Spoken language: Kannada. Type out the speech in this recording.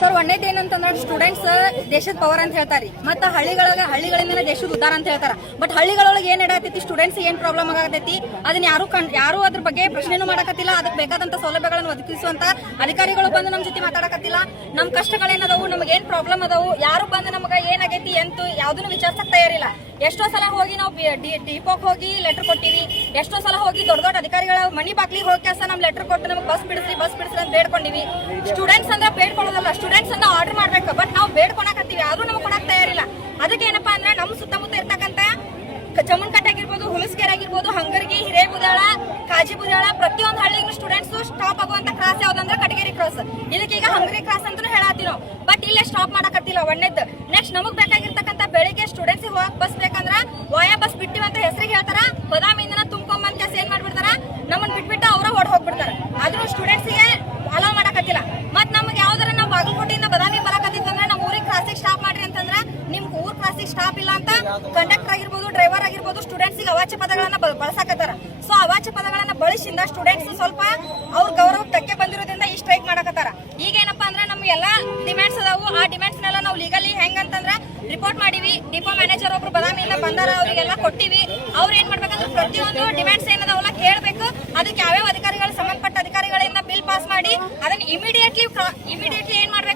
ಸರ್ ಒಂದೇದ್ ಏನಂತಂದ್ರೆ ಸ್ಟೂಡೆಂಟ್ಸ್ ದೇಶದ ಪವರ್ ಅಂತ ಹೇಳ್ತಾರಿ ಮತ್ತ ಹಳ್ಳಿಗಳಿಂದ ದೇಶದ ಉದ್ದಾರ ಅಂತ ಹೇಳ್ತಾರ. ಬಟ್ ಹಳ್ಳಿಗಳೊಳಗೆ ಏನ್ ನಡತೈತಿ, ಸ್ಟೂಡೆಂಟ್ಸ್ ಏನ್ ಪ್ರಾಬ್ಲಮ್ ಆಗತೈತಿ ಅದನ್ನ ಯಾರು ಅದ್ರ ಬಗ್ಗೆ ಪ್ರಶ್ನೆನೂ ಮಾಡಕತ್ತಿಲ್ಲ. ಅದಕ್ಕೆ ಬೇಕಾದಂತ ಸೌಲಭ್ಯಗಳನ್ನು ಒದಗಿಸುವಂತ ಅಧಿಕಾರಿಗಳು ಬಂದು ನಮ್ ಜೊತೆ ಮಾತಾಡಕತ್ತಿಲ್ಲ. ನಮ್ ಕಷ್ಟಗಳೇನದಾವು, ನಮ್ಗೆ ಏನ್ ಪ್ರಾಬ್ಲಮ್ ಅದಾವು, ಯಾರು ಬಂದು ನಮಗ ಏನಾಗೈತಿ ಅಂತ ಯಾವ್ದನ್ನು ವಿಚಾರಿಸಕ್ ತಯಾರಿಲ್ಲ. ಎಷ್ಟೋ ಸಲ ಹೋಗಿ ನಾವು ಡಿಪೋಕ್ ಹೋಗಿ ಲೆಟರ್ ಕೊಟ್ಟಿವಿ. ಎಷ್ಟೋ ಸಲ ಹೋಗಿ ದೊಡ್ಡ ದೊಡ್ಡ ಅಧಿಕಾರಿಗಳ ಮನಿ ಬಾಗ್ಲಿಗೆ ಹೋಗಿ ಕೆಲಸ ನಮ್ ಲೆಟರ್ ಕೊಟ್ಟು ನಮ್ಗೆ ಬಸ್ ಬಿಡಿಸ್ರಿ ಅಂತ ಬೇಡ್ಕೊಂಡಿವಿ. ಸ್ಟೂಡೆಂಟ್ಸ್ ಅಂದ್ರೆ ಬೇಡ್ಕೊಳ್ಳೋದಲ್ಲ, ಸ್ಟೂಡೆಂಟ್ಸ್ ಅಂತ ಆರ್ಡರ್ ಮಾಡ್ಬೇಕು. ಬಟ್ ನಾವು ಬೇಡ್ಕೊಳಕತ್ತೀವಿ, ಆದ್ರೂ ನಮ್ಗೆ ಕೊಡಕ್ ತಯಾರಿಲ್ಲ. ಅದಕ್ಕೆ ಏನಪ್ಪಾ ಅಂದ್ರೆ ನಮ್ಮ ಸುತ್ತಮುತ್ತ ಇರ್ತಕ್ಕಂತ ಜಮುನ್ಕಟ್ಟೆ ಆಗಿರ್ಬೋದು, ಹುಲಸ್ಕೆರೆ ಆಗಿರ್ಬೋದು, ಹಂಗರ್ಗಿ, ಹಿರೇಬುದಾಳ, ಕಾಜಿಬುದಾಳ ಪ್ರತಿಯೊಂದು ಹಳ್ಳಿಗೂ ಸ್ಟೂಡೆಂಟ್ಸ್ ಸ್ಟಾಪ್ ಆಗುವಂತ ಕ್ರಾಸ್ ಯಾವ್ದಂದ್ರೆ ಕಟಗೇರಿ ಕ್ರಾಸ್. ಇದಕ್ಕೀಗ ಹಂಗರಿ ಕ್ರಾಸ್ ಅಂತ ಹೇಳತ್ತೀವಿ ನಾವು. ಬಟ್ ಇಲ್ಲೇ ಸ್ಟಾಪ್ ಮಾಡಕತ್ತಿಲ್ಲ. ಒಣ್ಣೆದ್ ನೆಕ್ಸ್ಟ್ ನಮಗ್ ಬೇಕಾಗಿರ್ತಕ್ಕಂಥ ಬೆಳಿಗ್ಗೆ ಸ್ಟೂಡೆಂಟ್ಸ್ ಹೋಗಕ್ ಬಸ್ ಬೇಕಂದ್ರ ವಾಯಾ ಬಸ್ ಬಿಟ್ಟಿವಂತ ಹೆಸರಿಗೆ ಹೇಳ್ತಾರ. ಬದಾಮಿಯಿಂದ ತುಂಬ್ಕೊಂಬಂದ್ ಕೆಲಸ ಏನ್ ಮಾಡ್ಬಿಡ್ತಾರ, ನಮ್ಮನ್ನ ಬಿಟ್ಬಿಟ್ಟು ಅವ್ರ ಹೊಡ್ ಹೋಗ್ಬಿಡ್ತಾರ. ಆದ್ರೂ ಸ್ಟೂಡೆಂಟ್ಸ್ ಗೆ ಅಲೋ ಮಾಡಕತ್ತಿಲ್ಲ. ಮತ್ ನಮ್ಗೆ ಯಾವ್ದಾರ ನಾವು ಬಾಗಲಕೋಟೆಯಿಂದ ಬದಾಮಿ ಬರಕತ್ತಿತ್ತಂದ್ರೆ ನಮ್ಮ ಊರಿಗೆ ಕ್ರಾಸಿಗೆ ಸ್ಟಾಪ್ ಮಾಡ್ರಿ ಅಂತಂದ್ರ ನಿಮ್ ಊರ್ ಕ್ರಾಸಿಗೆ ಸ್ಟಾಪ್ ಇಲ್ಲ ಅಂತ ಕಂಡಕ್ಟರ್ ಆಗಿರ್ಬೋದು, ಡ್ರೈವರ್ ಆಗಿರ್ಬೋದು ಸ್ಟೂಡೆಂಟ್ಸ್ ಗೆ ಅವಾಚ್ಯ ಪದಗಳನ್ನ ಬಳಸಾಕತ್ತಾರ. ಸೊ ಅವಾಚ್ಯ ಪದಗಳನ್ನ ಬಳಸಿಂದ ಸ್ಟೂಡೆಂಟ್ಸ್ ಸ್ವಲ್ಪ ಅವ್ರ ಗೌರವ ಧಕ್ಕೆ ಬಂದಿರೋದ್ರಿಂದ ಈ ಸ್ಟ್ರೈಕ್ ಮಾಡಕತ್ತಾರ. ಈಗ ಏನಪ್ಪಾ ಅಂದ್ರೆ ನಮ್ ಎಲ್ಲಾ ಡಿಮ್ಯಾಂಡ್ಸ್ ಅದಾವು. ಆ ಡಿಮ್ಯಾಂಡ್ಸ್ ನೆಲ್ಲ ನಾವು ಲೀಗಲಿ ಹೆಂಗಂತಂದ್ರ ರಿಪೋರ್ಟ್ ಮಾಡಿವಿ. ಡಿಪೋ ಮ್ಯಾನೇಜರ್ ಒಬ್ರು ಬದಾಮಿಯಿಂದ ಬಂದಾರ, ಅವ್ರಿಗೆಲ್ಲ ಕೊಟ್ಟಿವಿ. ಅವ್ರು ಏನ್ ಮಾಡ್ಬೇಕಂದ್ರೆ ಪ್ರತಿಯೊಂದು ಡಿಮ್ಯಾಂಡ್ಸ್ ಏನದಾವಲ್ಲ ಕೇಳ್ಬೇಕು. ಅದಕ್ಕೆ ಯಾವ್ಯಾವ ಅಧಿಕಾರಿಗಳು ಸಂಬಂಧಪಟ್ಟ ಅಧಿಕಾರಿಗಳಿಂದ ಬಿಲ್ ಪಾಸ್ ಮಾಡಿ ಅದನ್ನ ಇಮಿಡಿಯೇಟ್ಲಿ ಏನ್ ಮಾಡ್ಬೇಕು